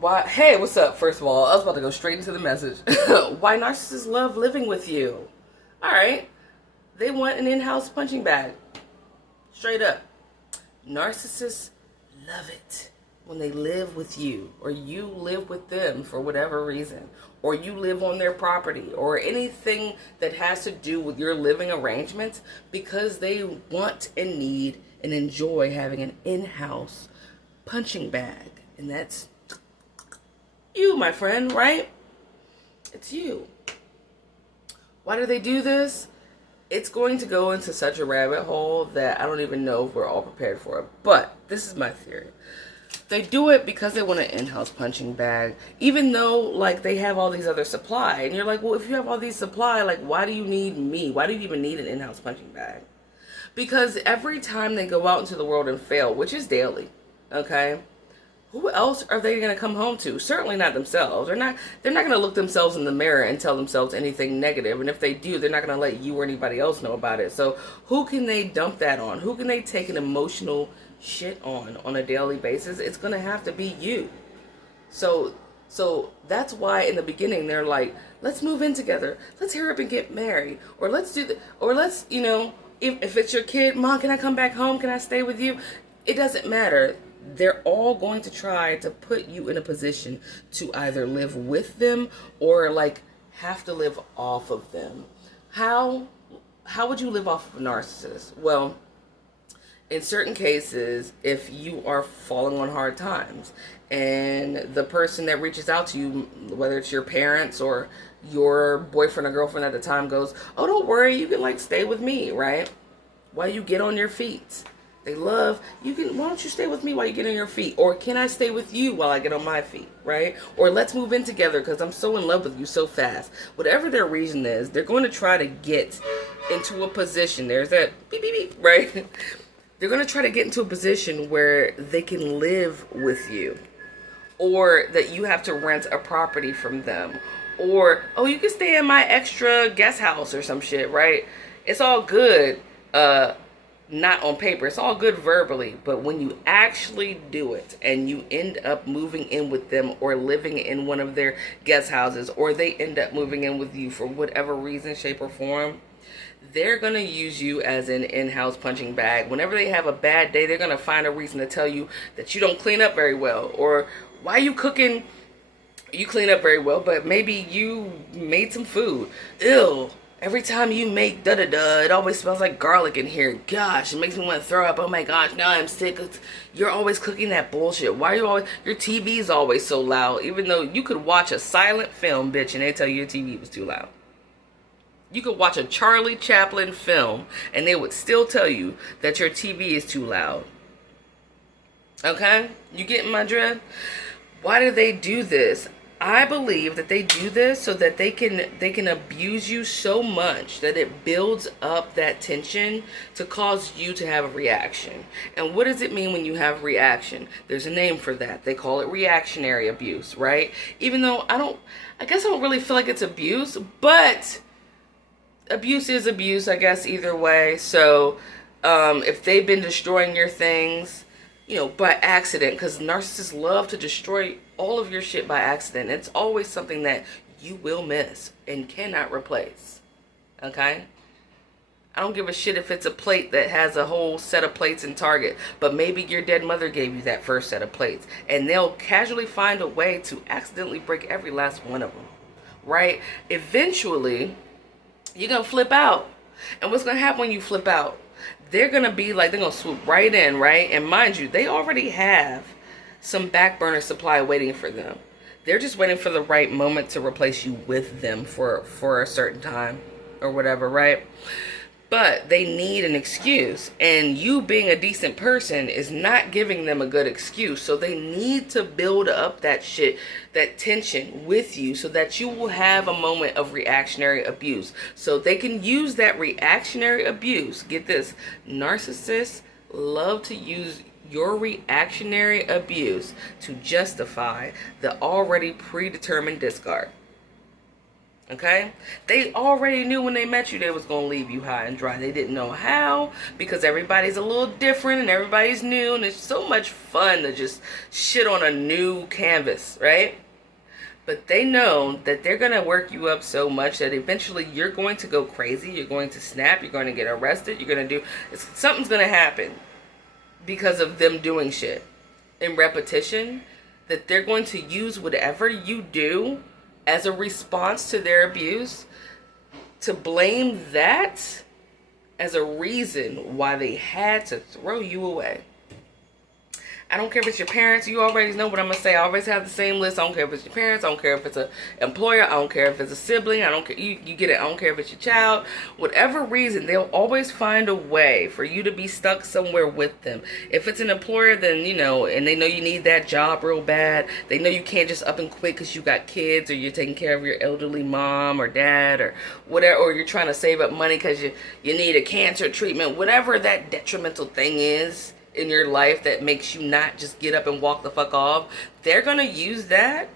Why? Hey, what's up? First of all, I was about to go straight into the message. Why narcissists love living with you? All right, they want an in-house punching bag. Straight up, narcissists love it when they live with you, or you live with them for whatever reason, or you live on their property, or anything that has to do with your living arrangements, because they want and need and enjoy having an in-house punching bag, and that's you, my friend, right? It's you. Why do they do this? It's going to go into such a rabbit hole that I don't even know if we're all prepared for it. But this is my theory. They do it because they want an in-house punching bag, even though like they have all these other supply. And you're like, well, if you have all these supply, like why do you need me? Why do you even need an in-house punching bag? Because every time they go out into the world and fail, which is daily, okay? Who else are they going to come home to? Certainly not themselves. They're not going to look themselves in the mirror and tell themselves anything negative. And if they do, they're not going to let you or anybody else know about it. So who can they dump that on? Who can they take an emotional shit on a daily basis? It's going to have to be you. So that's why in the beginning they're like, let's move in together. Let's hurry up and get married. Or let's do or let's, if it's your kid, Mom, can I come back home? Can I stay with you? It doesn't matter. They're all going to try to put you in a position to either live with them or like have to live off of them. How would you live off of a narcissist? Well, in certain cases, if you are falling on hard times and the person that reaches out to you, whether it's your parents or your boyfriend or girlfriend at the time, goes, oh, don't worry, you can like stay with me, right? While you get on your feet. They love, why don't you stay with me while you get on your feet? Or can I stay with you while I get on my feet, right? Or let's move in together because I'm so in love with you so fast. Whatever their reason is, they're going to try to get into a position. There's that beep, beep, beep, right? They're going to try to get into a position where they can live with you. Or that you have to rent a property from them. Or, oh, you can stay in my extra guest house or some shit, right? It's all good, not on paper. It's all good verbally, but when you actually do it and you end up moving in with them or living in one of their guest houses, or they end up moving in with you for whatever reason, shape, or form, they're going to use you as an in-house punching bag. Whenever they have a bad day, they're going to find a reason to tell you that you don't clean up very well, or why are you cooking? You clean up very well, but maybe you made some food. Ew. Every time you make da-da-da, it always smells like garlic in here. Gosh, it makes me want to throw up. Oh my gosh, now I'm sick. You're always cooking that bullshit. Why are you always, your TV's always so loud, even though you could watch a silent film, bitch, and they tell you your TV was too loud. You could watch a Charlie Chaplin film, and they would still tell you that your TV is too loud. Okay? You getting my drift? Why do they do this? I believe that they do this so that they can abuse you so much that it builds up that tension to cause you to have a reaction. And what does it mean when you have reaction? There's a name for that. They call it reactionary abuse, right? Even though I guess I don't really feel like it's abuse, but abuse is abuse, I guess, either way. So if they've been destroying your things, by accident, because narcissists love to destroy all of your shit by accident. It's always something that you will miss and cannot replace. Okay? I don't give a shit if it's a plate that has a whole set of plates in Target, but maybe your dead mother gave you that first set of plates, and they'll casually find a way to accidentally break every last one of them. Right? Eventually, you're going to flip out. And what's going to happen when you flip out? They're going to be like, they're going to swoop right in, right? And mind you, they already have some back burner supply waiting for them. They're just waiting for the right moment to replace you with them for a certain time or whatever, right? But they need an excuse, and you being a decent person is not giving them a good excuse. So they need to build up that shit, that tension with you, so that you will have a moment of reactionary abuse. So they can use that reactionary abuse. Get this, narcissists love to use your reactionary abuse to justify the already predetermined discard. Okay? They already knew when they met you they was going to leave you high and dry. They didn't know how, because everybody's a little different and everybody's new, and it's so much fun to just shit on a new canvas, right? But they know that they're going to work you up so much that eventually you're going to go crazy, you're going to snap, you're going to get arrested, you're going to do, something's going to happen because of them doing shit in repetition, that they're going to use whatever you do as a response to their abuse to blame that as a reason why they had to throw you away. I don't care if it's your parents. You already know what I'm going to say. I always have the same list. I don't care if it's your parents. I don't care if it's an employer. I don't care if it's a sibling. I don't care. You get it. I don't care if it's your child. Whatever reason, they'll always find a way for you to be stuck somewhere with them. If it's an employer, then, you know, and they know you need that job real bad. They know you can't just up and quit because you got kids or you're taking care of your elderly mom or dad or whatever, or you're trying to save up money because you need a cancer treatment. Whatever that detrimental thing is in your life that makes you not just get up and walk the fuck off, they're gonna use that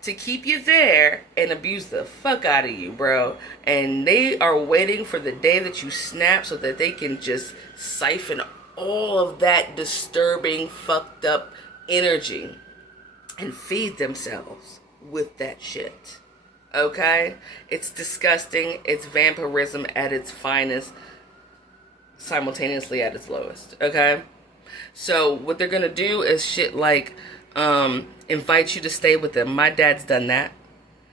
to keep you there and abuse the fuck out of you, bro. And they are waiting for the day that you snap so that they can just siphon all of that disturbing, fucked up energy and feed themselves with that shit. Okay? It's disgusting. It's vampirism at its finest, simultaneously at its lowest. Okay, so what they're gonna do is shit like invite you to stay with them. My dad's done that.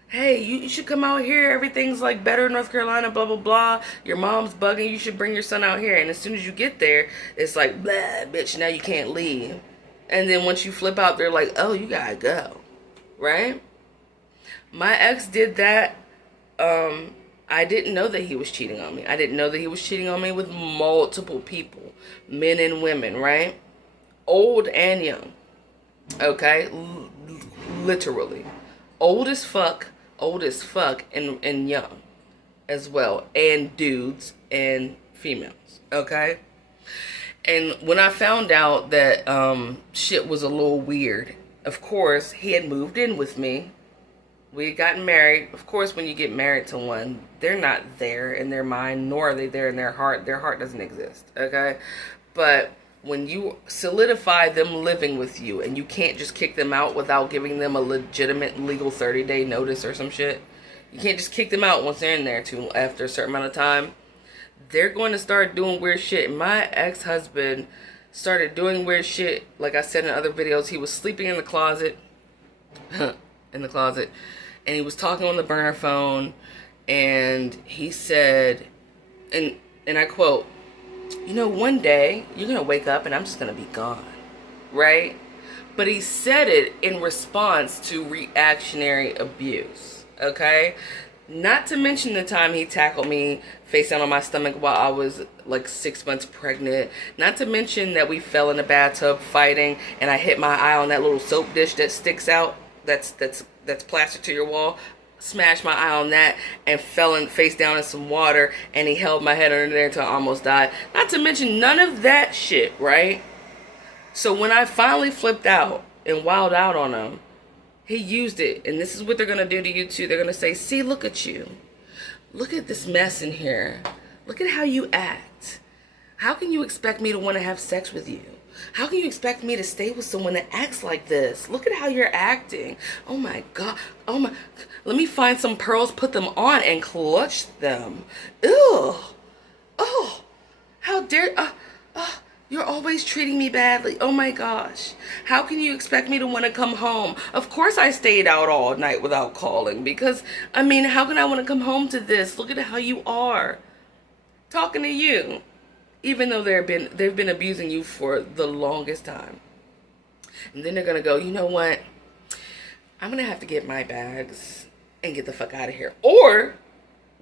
Hey, you should come out here, everything's like better in North Carolina, blah blah blah, your mom's bugging, you should bring your son out here. And as soon as you get there, it's like, blah, bitch, now you can't leave. And then once you flip out, they're like, oh, you gotta go, right? My ex did that. I didn't know that he was cheating on me. I didn't know that he was cheating on me with multiple people, men and women, right? Old and young, okay? Literally. Old as fuck, and young as well. And dudes and females, okay? And when I found out that shit was a little weird, of course, he had moved in with me. We had gotten married. Of course, when you get married to one, they're not there in their mind, nor are they there in their heart. Their heart doesn't exist, okay? But when you solidify them living with you and you can't just kick them out without giving them a legitimate legal 30-day notice or some shit, you can't just kick them out once they're in there after a certain amount of time, they're going to start doing weird shit. My ex-husband started doing weird shit. Like I said in other videos, he was sleeping in the closet. And he was talking on the burner phone, and he said, and I quote, you know, one day you're going to wake up and I'm just going to be gone, right? But he said it in response to reactionary abuse, okay? Not to mention the time he tackled me face down on my stomach while I was like 6 months pregnant. Not to mention that we fell in the bathtub fighting and I hit my eye on that little soap dish that sticks out. That's plastered to your wall. Smashed my eye on that and fell face down in some water, and he held my head under there until I almost died. Not to mention none of that shit, right? So when I finally flipped out and wilded out on him, he used it. And this is what they're going to do to you too. They're going to say, see, look at you. Look at this mess in here. Look at how you act. How can you expect me to want to have sex with you? How can you expect me to stay with someone that acts like this? Look at how you're acting. Oh my God. Oh my. Let me find some pearls, put them on, and clutch them. Ew. Oh. How dare. You're always treating me badly. Oh my gosh. How can you expect me to want to come home? Of course I stayed out all night without calling because, I mean, how can I want to come home to this? Look at how you are. Talking to you. Even though they've been abusing you for the longest time. And then they're going to go, you know what? I'm going to have to get my bags and get the fuck out of here. Or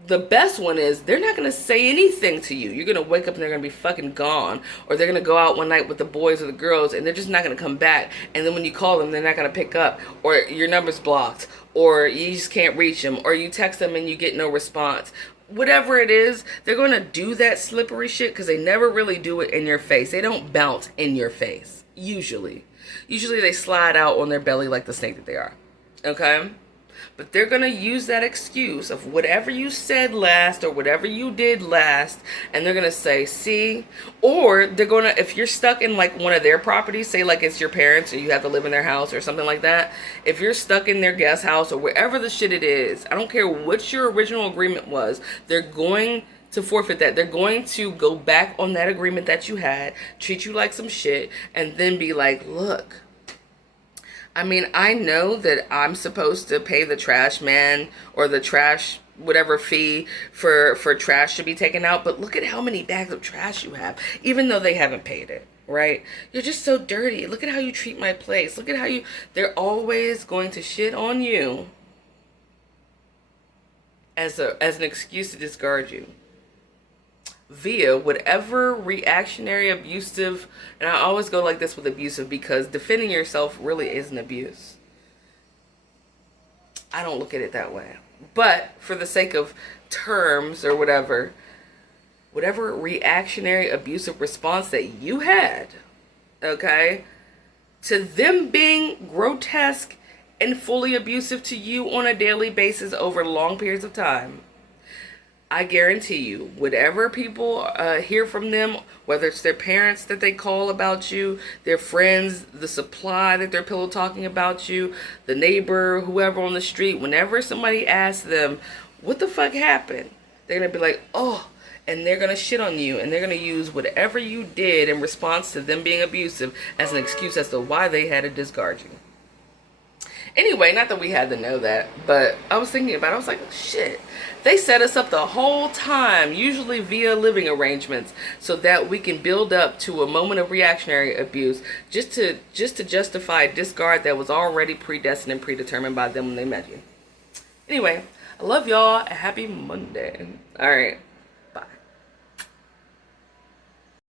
the best one is they're not going to say anything to you. You're going to wake up and they're going to be fucking gone. Or they're going to go out one night with the boys or the girls and they're just not going to come back. And then when you call them, they're not going to pick up. Or your number's blocked. Or you just can't reach them. Or you text them and you get no response. Whatever it is, they're going to do that slippery shit because they never really do it in your face. They don't bounce in your face, usually. Usually they slide out on their belly like the snake that they are, okay? But they're going to use that excuse of whatever you said last or whatever you did last, and they're going to say, see, or they're going to, if you're stuck in like one of their properties, say like it's your parents or you have to live in their house or something like that, if you're stuck in their guest house or wherever the shit it is, I don't care what your original agreement was, they're going to forfeit that. They're going to go back on that agreement that you had, treat you like some shit, and then be like, look, I mean, I know that I'm supposed to pay the trash man or the trash whatever fee for trash to be taken out, but look at how many bags of trash you have, even though they haven't paid it, right? You're just so dirty. Look at how you treat my place. Look at how you, they're always going to shit on you as an excuse to discard you via whatever reactionary abusive, and I always go like this with abusive because defending yourself really is an abuse. I don't look at it that way. But for the sake of terms or whatever reactionary abusive response that you had, okay, to them being grotesque and fully abusive to you on a daily basis over long periods of time, I guarantee you, whatever people hear from them, whether it's their parents that they call about you, their friends, the supply that they're pillow talking about you, the neighbor, whoever on the street, whenever somebody asks them, what the fuck happened? They're going to be like, oh, and they're going to shit on you, and they're going to use whatever you did in response to them being abusive as an excuse as to why they had to discard you. Anyway, not that we had to know that, but I was thinking about it. I was like, shit, they set us up the whole time, usually via living arrangements, so that we can build up to a moment of reactionary abuse just to justify a discard that was already predestined and predetermined by them when they met you. Anyway, I love y'all. Happy Monday. All right.